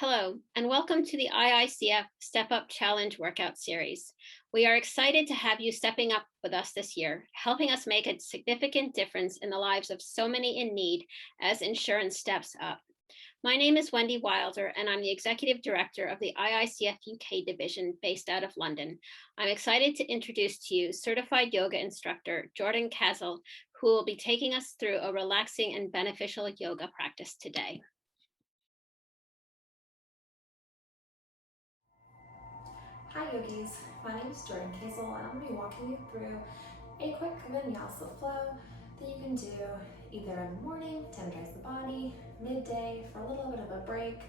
Hello, and welcome to the IICF Step Up Challenge workout series. We are excited to have you stepping up with us this year, helping us make a significant difference in the lives of so many in need as insurance steps up. My name is Wendy Wilder, and I'm the Executive Director of the IICF UK division based out of London. I'm excited to introduce to you certified yoga instructor Jordyn Kazel, who will be taking us through a relaxing and beneficial yoga practice today. Hi yogis, my name is Jordyn Kazel and I'm going to be walking you through a quick vinyasa flow that you can do either in the morning to energize the body, midday for a little bit of a break,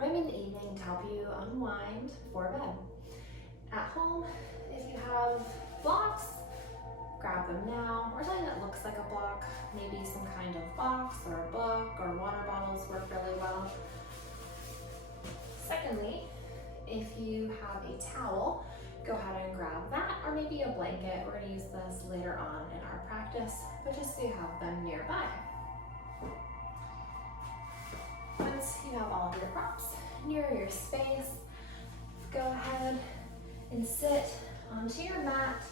or maybe in the evening to help you unwind before bed. At home, if you have blocks, grab them now, or something that looks like a block, maybe some kind of box or a book or water bottles work really well. Secondly, if you have a towel, go ahead and grab that, or maybe a blanket. We're going to use this later on in our practice, but just so you have them nearby. Once you have all of your props near your space, go ahead and sit onto your mat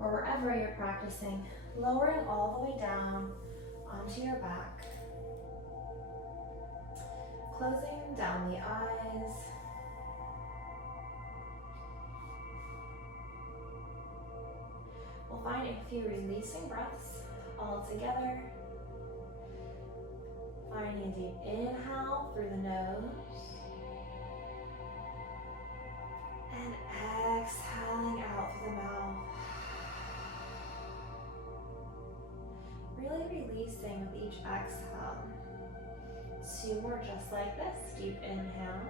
or wherever you're practicing, lowering all the way down onto your back, closing down the eyes. We'll find a few releasing breaths all together. Finding a deep inhale through the nose and exhaling out through the mouth. Really releasing with each exhale. Two more just like this. Deep inhale.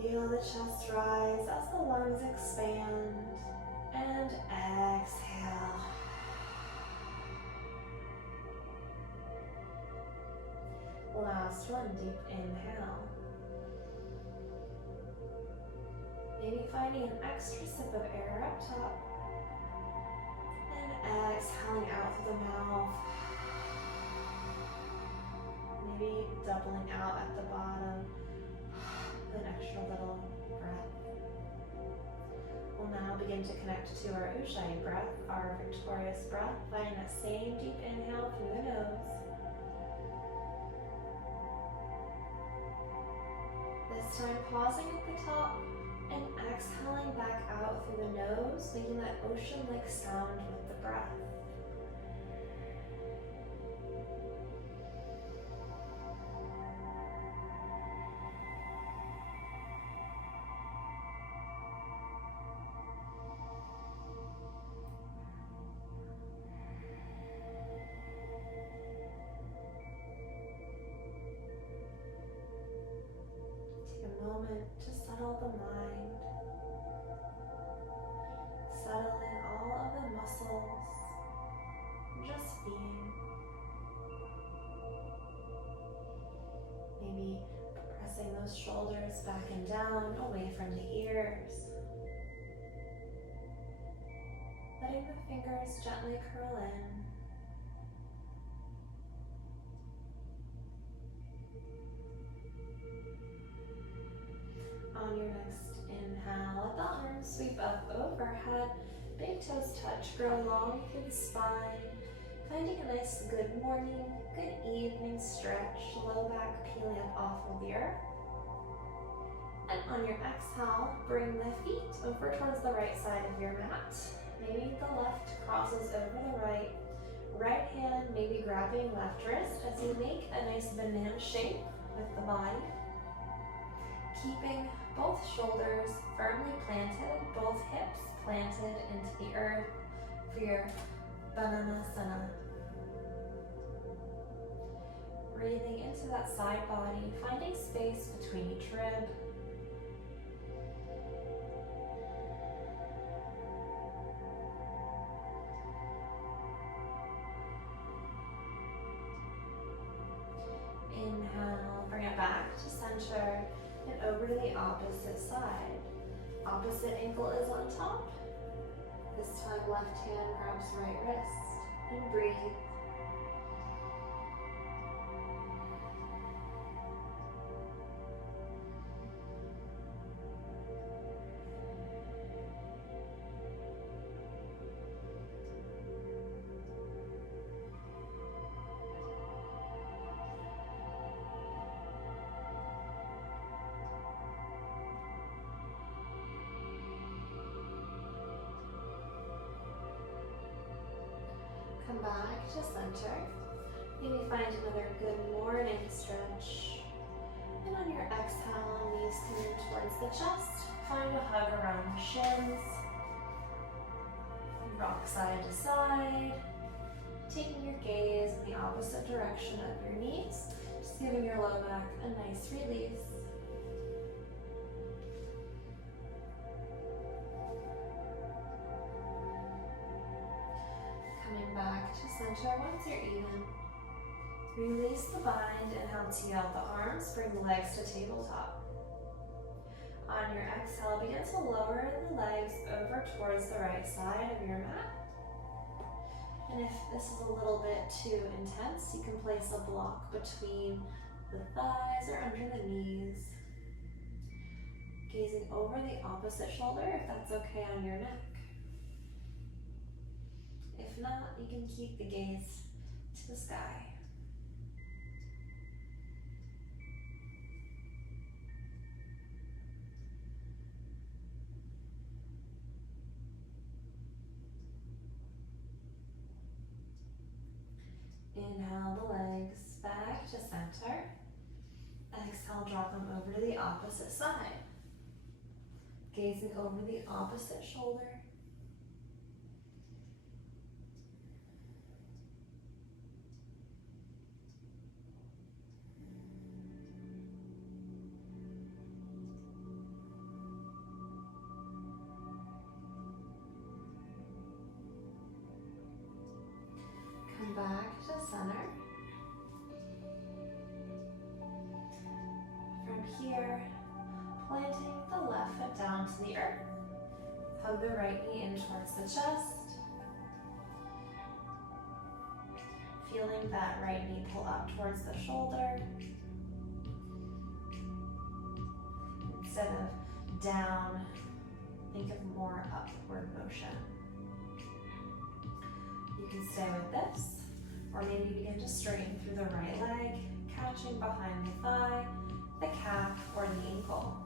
Feel the chest rise as the lungs expand, and exhale. Last one, deep inhale. Maybe finding an extra sip of air up top, and exhaling out through the mouth. Maybe doubling out at the bottom. An extra little breath. We'll now begin to connect to our Ujjayi breath, our victorious breath, finding that same deep inhale through the nose. This time pausing at the top and exhaling back out through the nose, making that ocean-like sound with the breath. Moment to settle the mind, settling all of the muscles, just being. Maybe pressing those shoulders back and down, away from the ears. Letting the fingers gently curl in. On your next inhale, let the arms sweep up overhead. Big toes touch, grow long through the spine. Finding a nice good morning, good evening stretch. Low back peeling up off of the earth. And on your exhale, bring the feet over towards the right side of your mat. Maybe the left crosses over the right. Right hand maybe grabbing left wrist as you make a nice banana shape with the body. Keeping both shoulders firmly planted, both hips planted into the earth for your Bananasana. Breathing into that side body, finding space between each rib. Inhale, bring it back to center. And over to the opposite side. Opposite ankle is on top. This time left hand grabs right wrist and breathe. Come back to center. Maybe find another good morning stretch. And on your exhale, knees come in towards the chest. Find a hug around the shins. Rock side to side. Taking your gaze in the opposite direction of your knees. Just giving your low back a nice release. Coming back to center once you're even. Release the bind and empty out the arms. Bring the legs to tabletop. On your exhale, begin to lower the legs over towards the right side of your mat. And if this is a little bit too intense, you can place a block between the thighs or under the knees. Gazing over the opposite shoulder if that's okay on your neck. If not, you can keep the gaze to the sky. Inhale the legs back to center. Exhale, drop them over to the opposite side. Gazing over the opposite shoulder. Come back to center. From here, planting the left foot down to the earth. Hug the right knee in towards the chest. Feeling that right knee pull up towards the shoulder. Instead of down, think of more upward motion. You can stay with this, or maybe begin to straighten through the right leg, catching behind the thigh, the calf, or the ankle.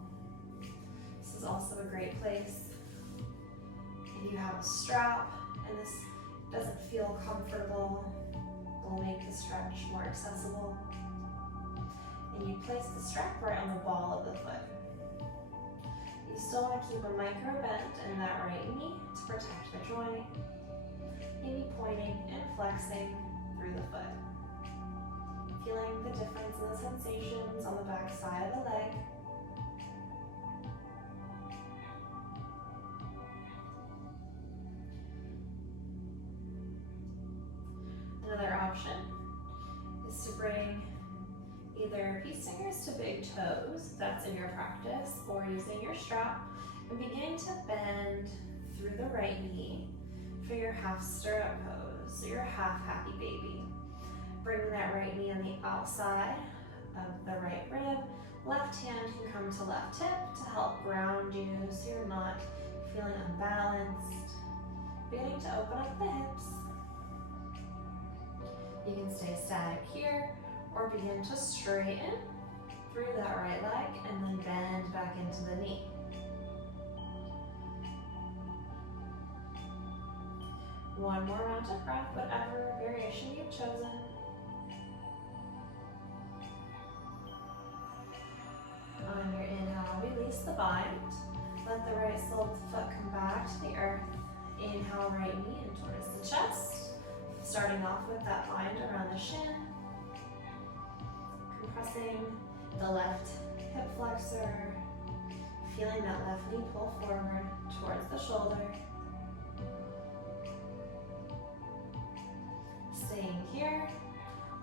This is also a great place if you have a strap and this doesn't feel comfortable. We'll make the stretch more accessible. And you place the strap right on the ball of the foot. You still want to keep a micro bend in that right knee to protect the joint. Maybe pointing and flexing through the foot. Feeling the difference in the sensations on the back side of the leg. Another option is to bring either peace fingers to big toes, if that's in your practice, or using your strap, and begin to bend through the right knee for your half stirrup pose, so your half happy baby. Bring that right knee on the outside of the right rib. Left hand can come to left hip to help ground you so you're not feeling unbalanced. Beginning to open up the hips. You can stay static here or begin to straighten through that right leg and then bend back into the knee. One more round of breath, whatever variation you've chosen. On your inhale, release the bind. Let the right sole of the foot come back to the earth. Inhale, right knee in towards the chest. Starting off with that bind around the shin. Compressing the left hip flexor. Feeling that left knee pull forward towards the shoulder. Staying here,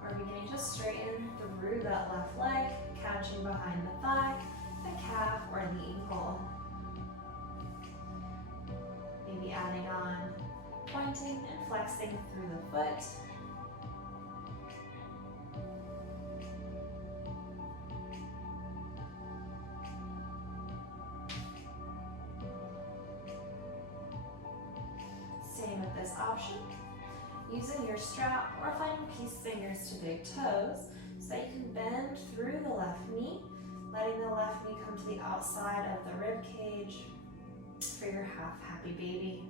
or beginning to straighten through that left leg, catching behind the thigh, the calf, or the ankle. Maybe adding on pointing and flexing through the foot. Staying with this option. Using your strap or finding peace fingers to big toes so that you can bend through the left knee, letting the left knee come to the outside of the rib cage for your half happy baby.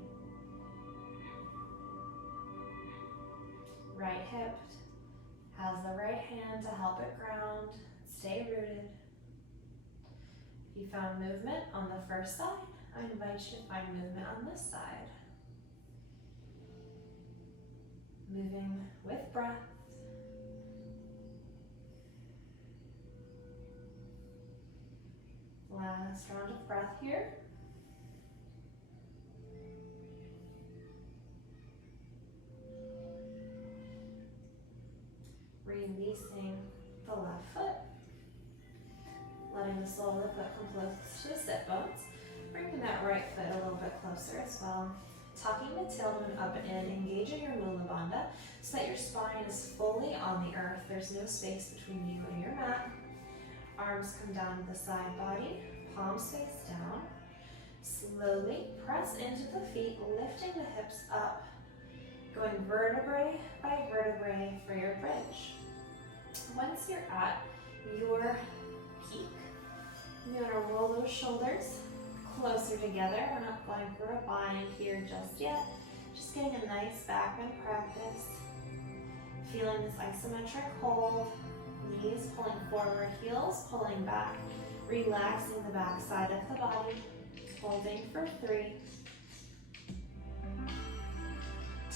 Right hip has the right hand to help it ground. Stay rooted. If you found movement on the first side, I invite you to find movement on this side. Moving with breath. Last round of breath here. Releasing the left foot. Letting the sole of the foot come close to the sit bones. Bringing that right foot a little bit closer as well. Tucking the tailbone up and in, engaging your Mula Bandha so that your spine is fully on the earth. There's no space between you and your mat. Arms come down to the side body, palms face down. Slowly press into the feet, lifting the hips up, going vertebrae by vertebrae for your bridge. Once you're at your peak, you're going to roll those shoulders closer together. We're not going for a bind here just yet. Just getting a nice back bend practice. Feeling this isometric hold. Knees pulling forward, heels pulling back. Relaxing the back side of the body. Holding for 3,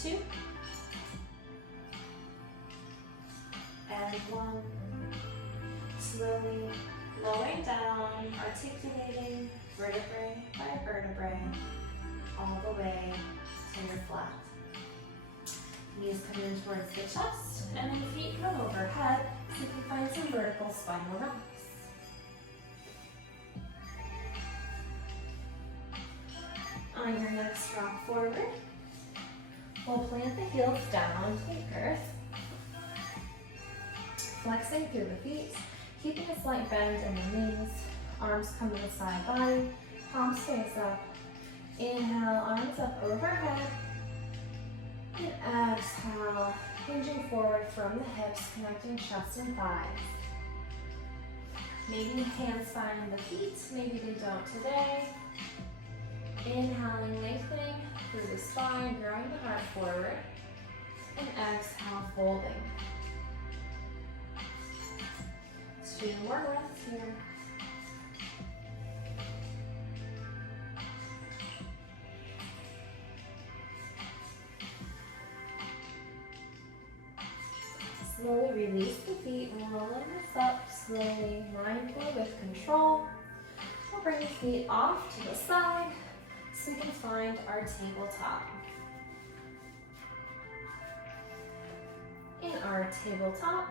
2, and 1. Slowly lowering down, articulating vertebrae by vertebrae all the way to your flat. Knees come in towards the chest, and then feet come overhead so you can find some vertical spinal rocks. On your next rock forward, we'll plant the heels down to the earth, flexing through the feet, keeping a slight bend in the knees. Arms come to the side body, palms face up. Inhale, arms up overhead. And exhale, hinging forward from the hips, connecting chest and thighs. Maybe hands find the feet, maybe they don't today. Inhaling, lengthening through the spine, growing the heart forward. And exhale, folding. 2 more breaths here. Slowly release the feet, rolling this up slowly, mindful with control. We'll bring the feet off to the side so we can find our tabletop. In our tabletop,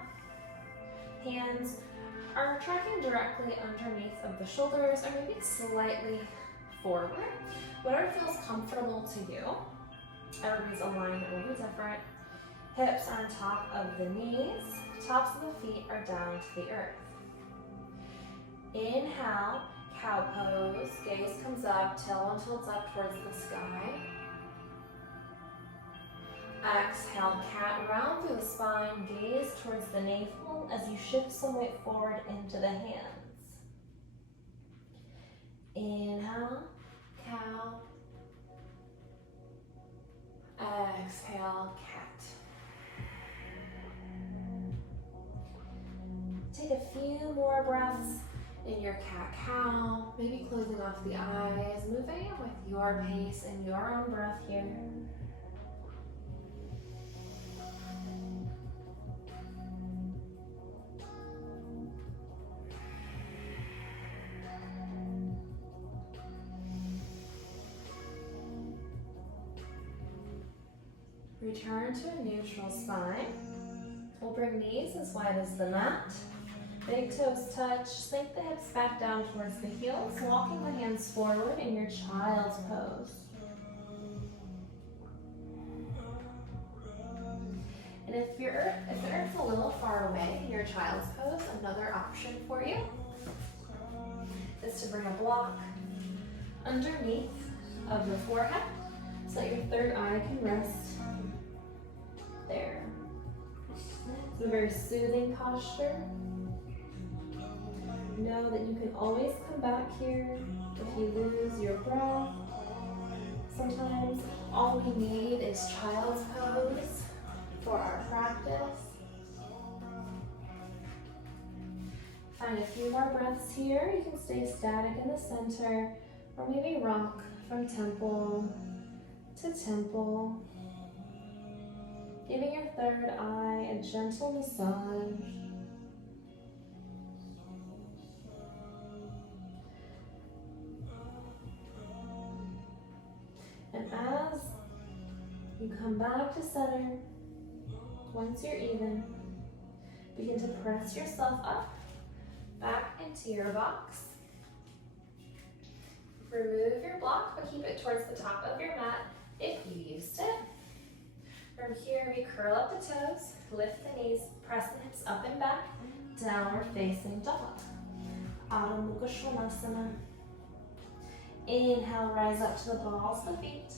hands are tracking directly underneath of the shoulders or maybe slightly forward. Whatever feels comfortable to you. Everybody's alignment will be different. Hips are on top of the knees. Tops of the feet are down to the earth. Inhale, cow pose. Gaze comes up, tailbone tilts up towards the sky. Exhale, cat round through the spine, gaze towards the navel as you shift some weight forward into the hands. Inhale, cow. Exhale, cat. Take a few more breaths in your cat-cow, maybe closing off the eyes, moving with your pace and your own breath here. Return to a neutral spine. We'll bring knees as wide as the mat. Big toes touch, sink the hips back down towards the heels, walking the hands forward in your child's pose. And if the earth's a little far away in your child's pose, another option for you is to bring a block underneath of the forehead so that your third eye can rest there. It's a very soothing posture. Know that you can always come back here if you lose your breath. Sometimes all we need is child's pose for our practice. Find a few more breaths here. You can stay static in the center, or maybe rock from temple to temple. Giving your third eye a gentle massage. And as you come back to center, once you're even, begin to press yourself up, back into your box. Remove your block, but keep it towards the top of your mat if you used it. From here, we curl up the toes, lift the knees, press the hips up and back, downward facing dog. Adho Mukha Svanasana. Inhale, rise up to the balls of the feet.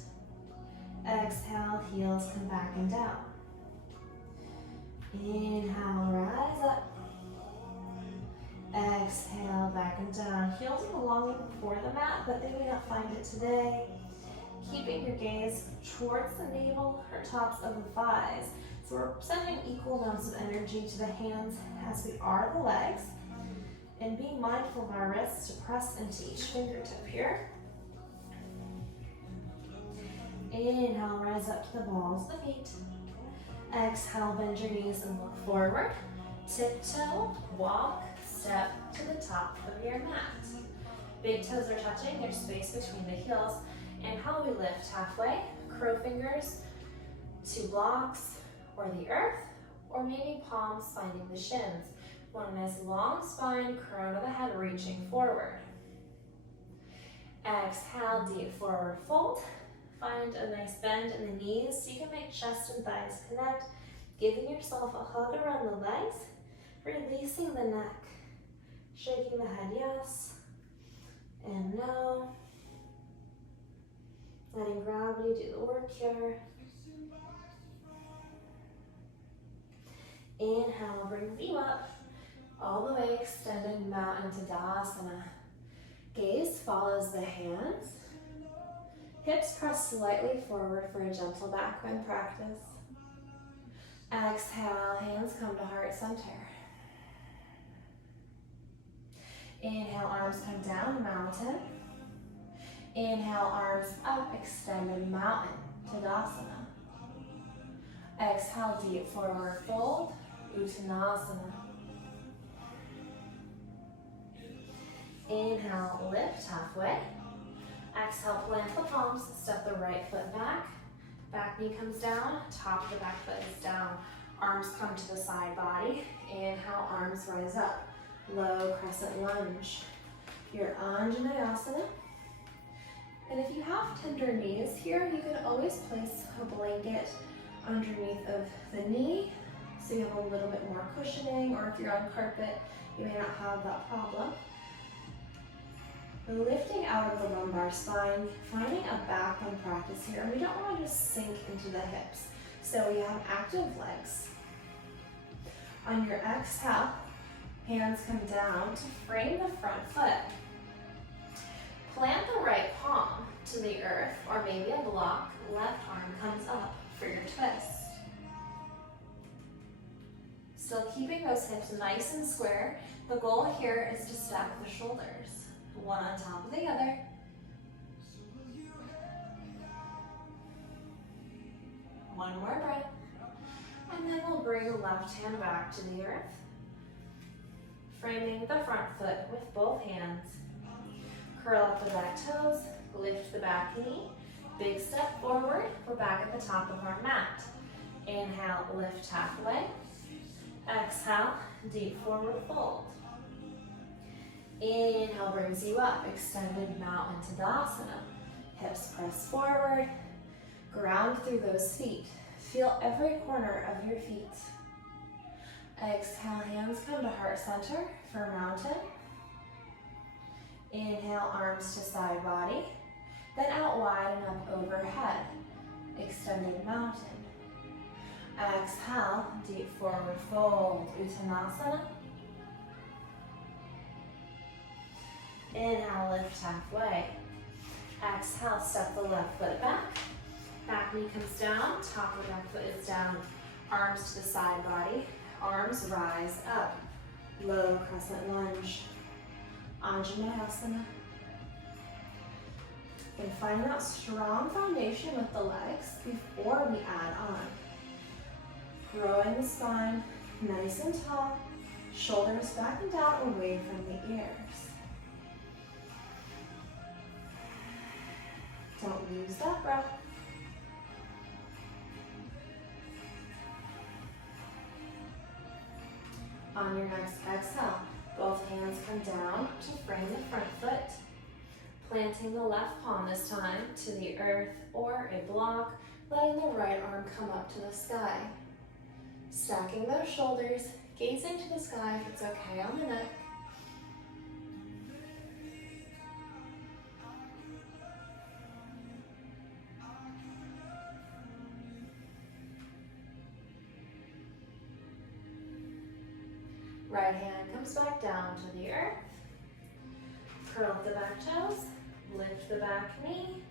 Exhale, heels come back and down. Inhale, rise up. Exhale, back and down. Heels are belonging before the mat, but they may not find it today. Keeping your gaze towards the navel or tops of the thighs. So we're sending equal amounts of energy to the hands as we are the legs. And being mindful of our wrists to press into each fingertip here. Inhale, rise up to the balls of the feet. Exhale, bend your knees and look forward. Tiptoe, walk, step to the top of your mat. Big toes are touching, there's space between the heels. And how we lift halfway, crow fingers to blocks or the earth, or maybe palms finding the shins. Want a nice long spine, crown of the head reaching forward. Exhale, deep forward fold. Find a nice bend in the knees so you can make chest and thighs connect. Giving yourself a hug around the legs, releasing the neck. Shaking the head yes and no. Letting gravity do the work here. Inhale, brings you up. All the way extended mountain to Tadasana. Gaze follows the hands. Hips press slightly forward for a gentle back bend practice. Exhale, hands come to heart center. Inhale, arms come down, mountain. Inhale, arms up, extended mountain, Tadasana. Exhale, deep forward fold, Uttanasana. Inhale, lift halfway. Exhale, plant the palms, step the right foot back. Back knee comes down, top of the back foot is down. Arms come to the side body. Inhale, arms rise up. Low crescent lunge. Your Anjaneyasana. And if you have tender knees here, you can always place a blanket underneath of the knee so you have a little bit more cushioning, or if you're on carpet, you may not have that problem. Lifting out of the lumbar spine, finding a back bend practice here. And we don't want to just sink into the hips. So we have active legs. On your exhale, hands come down to frame the front foot. Plant the right palm to the earth, or maybe a block. Left arm comes up for your twist. Still keeping those hips nice and square. The goal here is to stack the shoulders, one on top of the other. One more breath. And then we'll bring the left hand back to the earth. Framing the front foot with both hands. Curl up the back toes, lift the back knee. Big step forward, we're back at the top of our mat. Inhale, lift halfway. Exhale, deep forward fold. Inhale brings you up, extended mountain Tadasana. Hips press forward, ground through those feet. Feel every corner of your feet. Exhale, hands come to heart center for mountain. Inhale, arms to side body. Then out wide and up overhead. Extended mountain. Exhale, deep forward fold, Uttanasana. Inhale, lift halfway. Exhale, step the left foot back. Back knee comes down, top of the back foot is down. Arms to the side body, arms rise up. Low crescent lunge. Anjaneyasana. And find that strong foundation with the legs before we add on. Growing the spine, nice and tall. Shoulders back and down away from the ears. Don't lose that breath. On your next exhale, both hands come down to frame the front foot. Planting the left palm this time to the earth or a block, letting the right arm come up to the sky. Stacking those shoulders, gazing to the sky if it's okay on the neck. Right hand comes back down to the earth. Curl up the back toes, lift the back knee,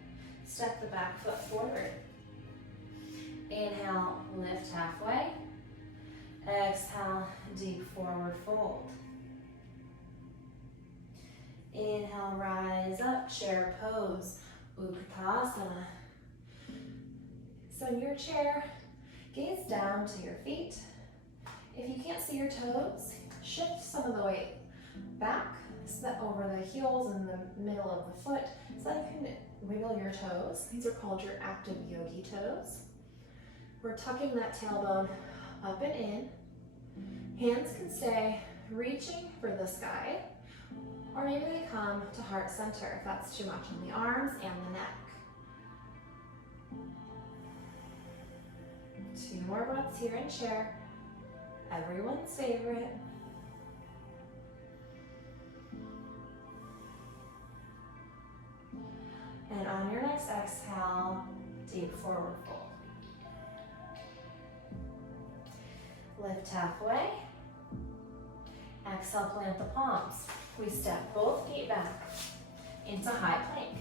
step the back foot forward. Inhale, lift halfway. Exhale, deep forward fold. Inhale, rise up, chair pose, Utkatasana. So in your chair, gaze down to your feet. If you can't see your toes, shift some of the weight back, set over the heels in the middle of the foot so that you can wiggle your toes. These are called your active yogi toes. We're tucking that tailbone up and in. Hands can stay reaching for the sky, or maybe they come to heart center if that's too much on the arms and the neck. 2 more breaths here in chair. Everyone's favorite. And on your next exhale, deep forward fold. Lift halfway. Exhale, plant the palms. We step both feet back into high plank.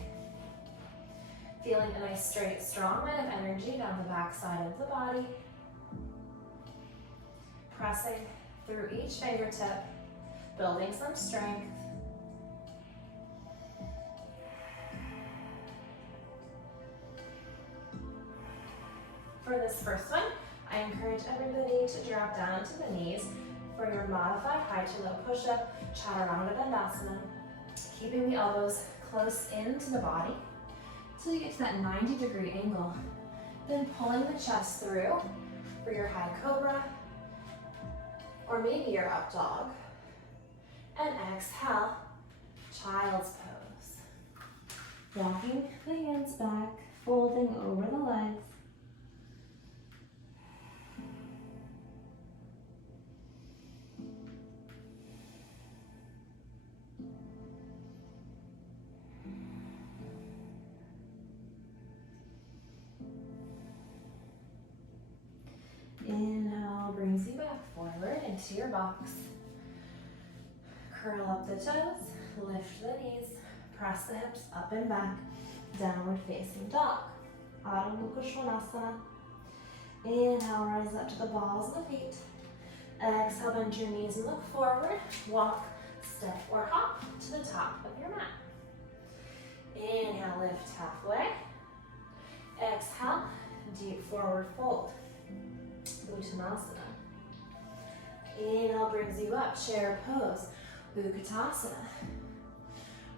Feeling a nice straight, strong line of energy down the back side of the body. Pressing through each fingertip, building some strength. For this first one, I encourage everybody to drop down to the knees for your modified high to low push-up, Chaturanga Dandasana, keeping the elbows close into the body till you get to that 90-degree angle. Then pulling the chest through for your high cobra, or maybe your up dog. And exhale, child's pose. Walking the hands back, folding over the legs. Inhale brings you back forward into your box. Curl up the toes, lift the knees, press the hips up and back, downward facing dog. Adho Mukha Svanasana. Inhale, rise up to the balls of the feet. Exhale, bend your knees and look forward. Walk, step, or hop to the top of your mat. Inhale, lift halfway. Exhale, deep forward fold. Uttanasana. Inhale brings you up, chair pose, Utkatasana.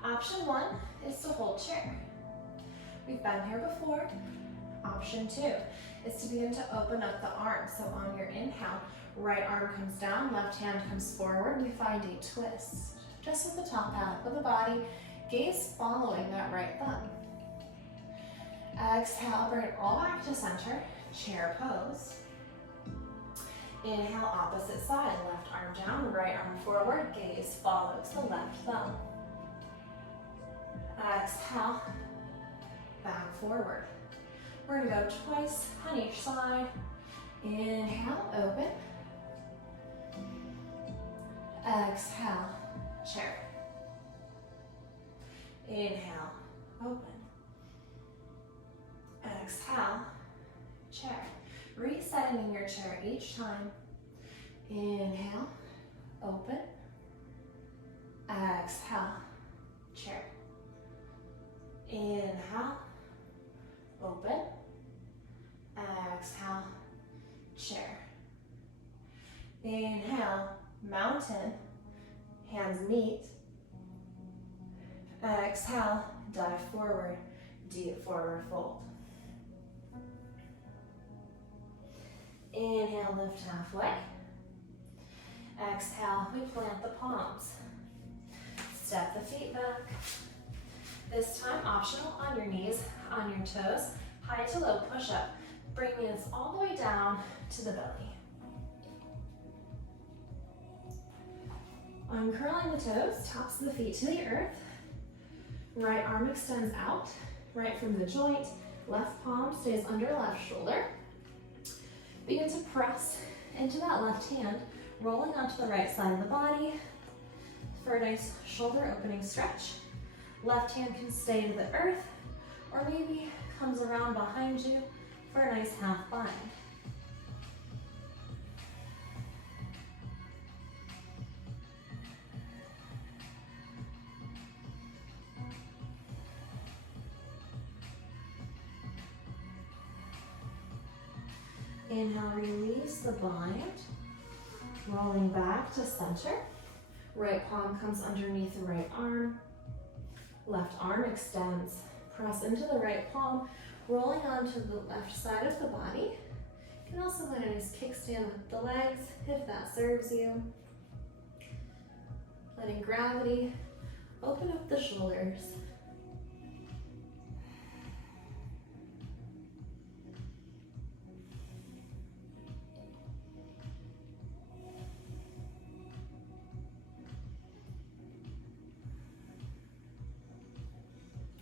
Option 1 is to hold chair. We've been here before. Option 2 is to begin to open up the arms. So on your inhale, right arm comes down, left hand comes forward. We find a twist, just with the top half of the body, gaze following that right thumb. Exhale, bring it all back to center, chair pose. Inhale, opposite side, left arm down, right arm forward, gaze follows the left thumb. Exhale, back forward. We're gonna go twice on each side. Inhale, open. Exhale, chair. Inhale, open. Exhale, chair. Resetting in your chair each time. Inhale, open. Exhale, chair. Inhale, open. Exhale, chair. Inhale, mountain, hands meet. Exhale, dive forward, deep forward fold. Inhale, lift halfway. Exhale, we plant the palms. Step the feet back. This time, optional on your knees, on your toes, high to low push-up, bringing us all the way down to the belly. Uncurling the toes, tops of the feet to the earth. Right arm extends out, right from the joint, left palm stays under left shoulder. Begin to press into that left hand, rolling onto the right side of the body for a nice shoulder opening stretch. Left hand can stay to the earth, or maybe comes around behind you for a nice half bind. Inhale, release the bind, rolling back to center. Right palm comes underneath the right arm. Left arm extends. Press into the right palm, rolling onto the left side of the body. You can also find a nice kickstand with the legs if that serves you. Letting gravity open up the shoulders.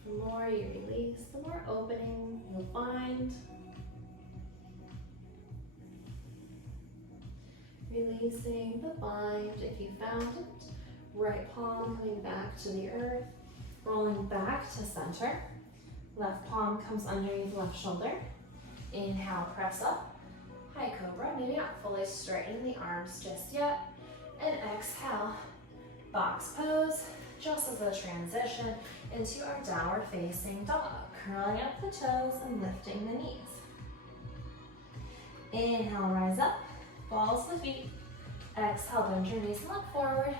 The more you release, the more opening you'll find. Releasing the bind if you found it. Right palm coming back to the earth, rolling back to center. Left palm comes underneath left shoulder. Inhale, press up. High cobra, maybe not fully straighten the arms just yet. And exhale, box pose, just as a transition into our downward facing dog. Curling up the toes and lifting the knees. Inhale, rise up, balls the feet. Exhale, bend your knees and look forward.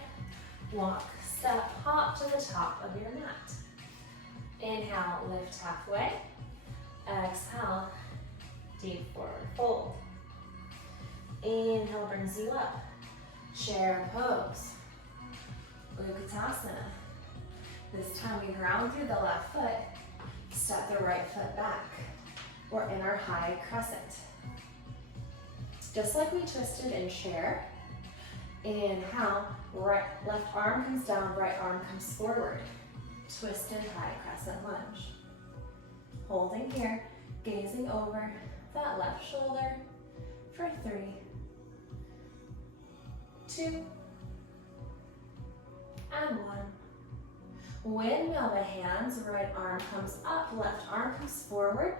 Walk, step, hop to the top of your mat. Inhale, lift halfway. Exhale, deep forward fold. Inhale brings you up. Chair pose. Utkatasana. This time we ground through the left foot, step the right foot back. We're in our high crescent. Just like we twisted in chair. Inhale, left arm comes down, right arm comes forward. Twisted high crescent lunge. Holding here, gazing over that left shoulder for 3, 2, and 1. Windmill the hands, right arm comes up, left arm comes forward,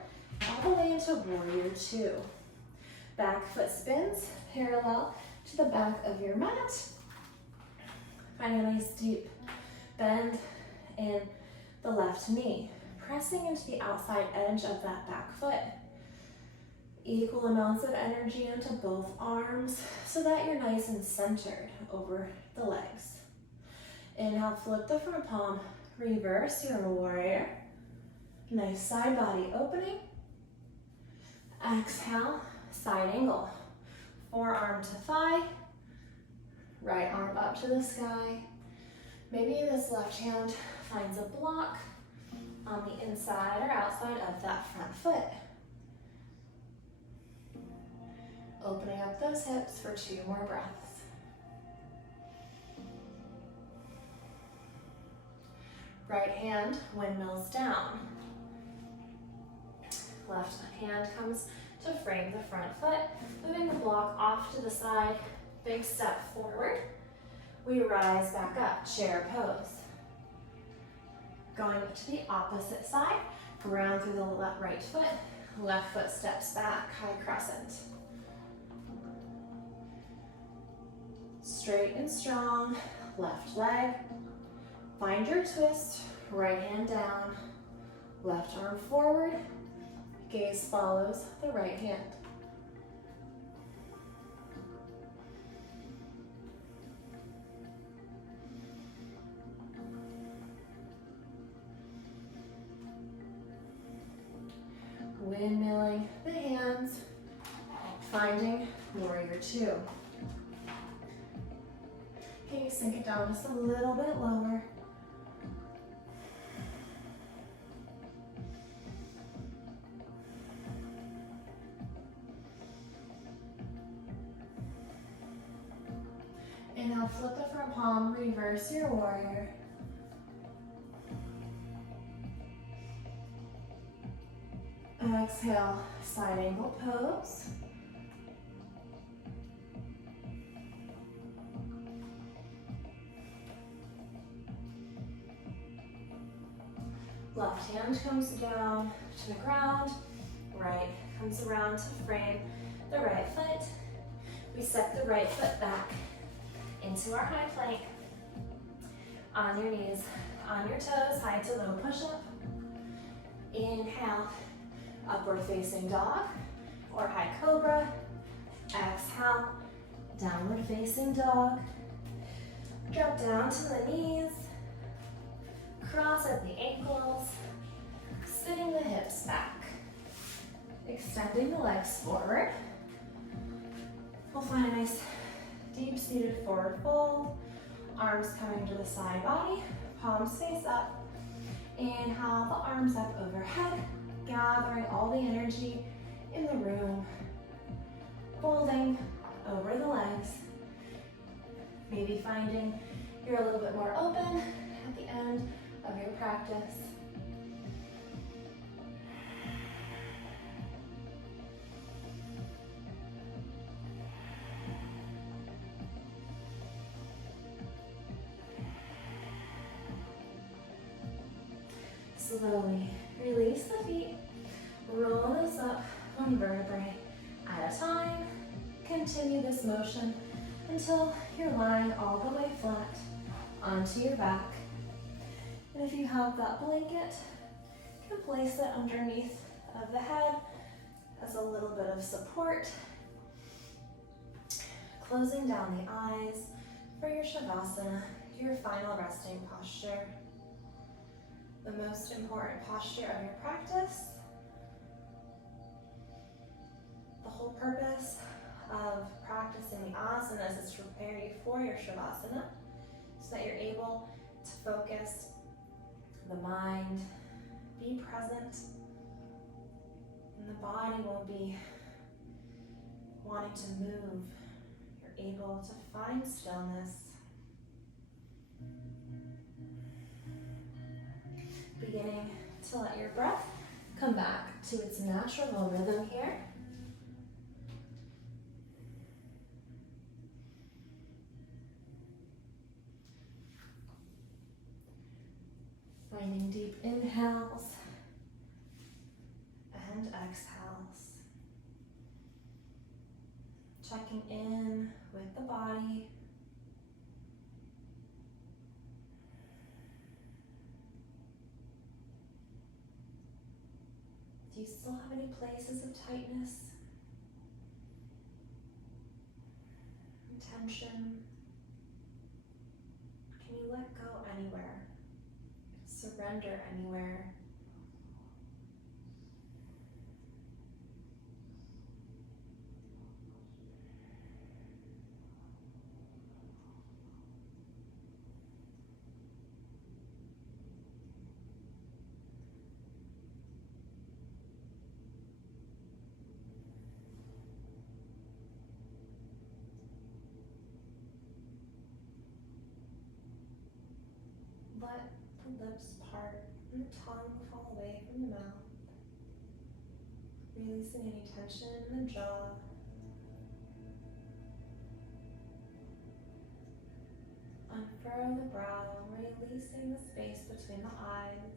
all the way into warrior 2. Back foot spins parallel to the back of your mat. Finding a nice deep bend in the left knee, pressing into the outside edge of that back foot. Equal amounts of energy into both arms so that you're nice and centered over the legs. Inhale, flip the front palm, reverse your warrior. Nice side body opening. Exhale, side angle. Forearm to thigh, right arm up to the sky. Maybe this left hand finds a block on the inside or outside of that front foot. Opening up those hips for 2 more breaths. Right hand windmills down. Left hand comes to frame the front foot, moving the block off to the side, big step forward. We rise back up, chair pose. Going to the opposite side, ground through the right foot, Left foot steps back, high crescent. Straight and strong, left leg. Find your twist, right hand down, left arm forward, gaze follows the right hand. Windmilling the hands, finding warrior two. Okay, sink it down just a little bit lower. And now flip the front palm, reverse your warrior. Exhale, side angle pose. Left hand comes down to the ground, right comes around to frame the right foot. We step the right foot back into our high plank. On your knees, on your toes, high to low push-up. Inhale, upward facing dog or high cobra. Exhale, downward facing dog. Drop down to the knees. Cross at the ankles. Sitting the hips back. Extending the legs forward. We'll find a nice deep seated forward fold. Arms coming to the side body. Palms face up. Inhale the arms up overhead. Gathering all the energy in the room. Folding over the legs. Maybe finding you're a little bit more open at the end of your practice. Slowly release the feet, roll those up one vertebrae at a time. Continue this motion until you're lying all the way flat onto your back. And if you have that blanket, you can place it underneath of the head as a little bit of support. Closing down the eyes for your Shavasana, your final resting posture. The most important posture of your practice. The whole purpose of practicing the asanas is to prepare you for your Shavasana so that you're able to focus the mind, be present, and the body will be wanting to move. You're able to find stillness. Beginning to let your breath come back to its natural rhythm here. Finding deep inhales and exhales. Checking in with the body. Do you still have any places of tightness? Tension? Can you let go anywhere? Surrender anywhere? Let the lips part and the tongue fall away from the mouth. Releasing any tension in the jaw. Unfurrow the brow, releasing the space between the eyes.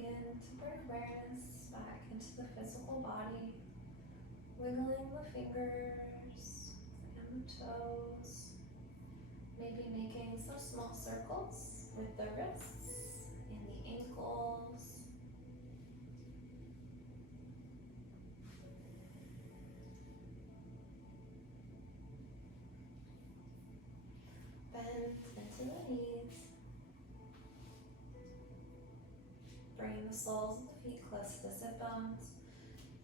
Begin to bring awareness back into the physical body, wiggling the fingers and the toes, maybe making some small circles with the wrists and the ankles. Bend into the knees. Bring the soles of the feet close to the sit bones.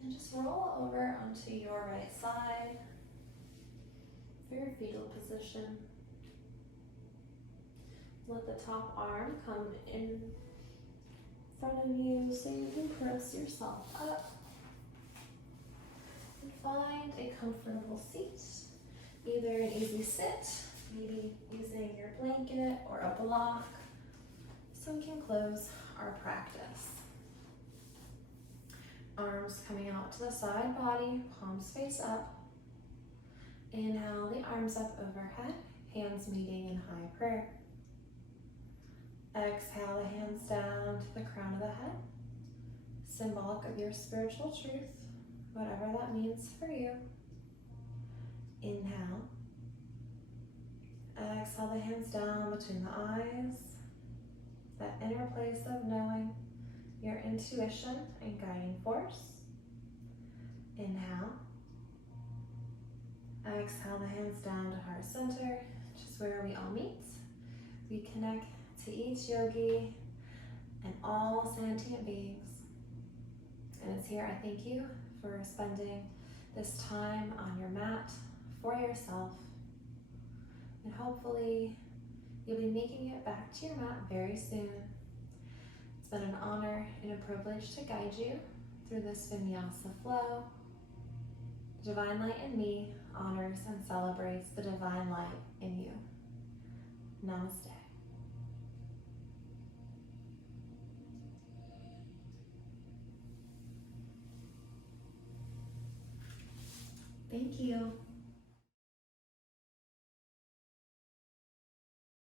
And just roll over onto your right side for your fetal position. Let the top arm come in front of you so you can press yourself up. And find a comfortable seat, either an easy sit, maybe using your blanket or a block, so we can close our practice. Arms coming out to the side body, palms face up. Inhale the arms up overhead, hands meeting in high prayer. Exhale the hands down to the crown of the head, symbolic of your spiritual truth, whatever that means for you. Inhale. Exhale the hands down between the eyes, that inner place of knowing your intuition and guiding force. Inhale. Exhale the hands down to heart center, which is where we all meet. We connect to each yogi and all sentient beings. And it's here I thank you for spending this time on your mat for yourself. And hopefully you'll be making it back to your mat very soon. It's been an honor and a privilege to guide you through this vinyasa flow. The divine light in me honors and celebrates the divine light in you. Namaste. Thank you.